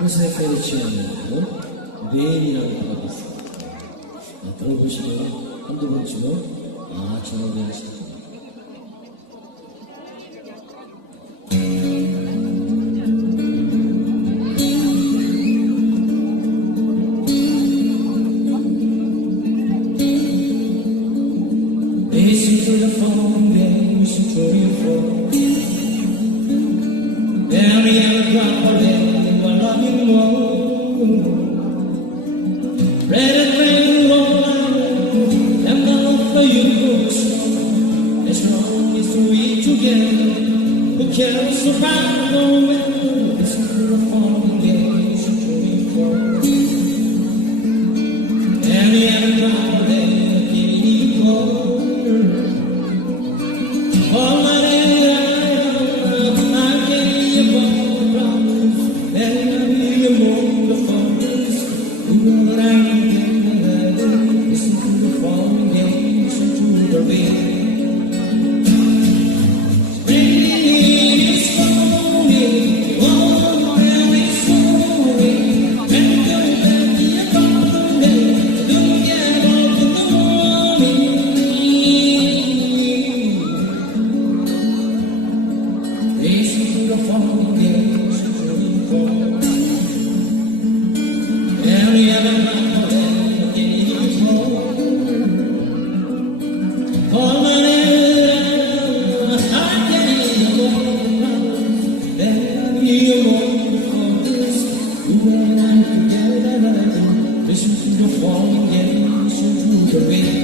호세 페리치아노의 레인이라는 곡이 있습니다. 들어보시면 한두 번쯤은 저런 게 하시죠. Listen to the phone, yeah, listen to your phone. Down in the ground, yeah, I love you more. Red and rain, Lord, and my love for you goes strong. As long as we together, who cares about no man? Listen to the phone, yeah, listen to your phone. Down in the ground, yeah, give me more. All my days I gave you all the promise, and I knew you more the forest. You know that I need to listen to the phone, yeah, listen to the rain. Spring is coming, oh, and it's snowing, and go back to your garden, look at all the morning. Listen to the phone, yeah, listen to the phone. And the other night, yeah, in your phone. All my days, I can't even then you won't forget. When I'm together, listen to the phone, yeah, listen to the rain.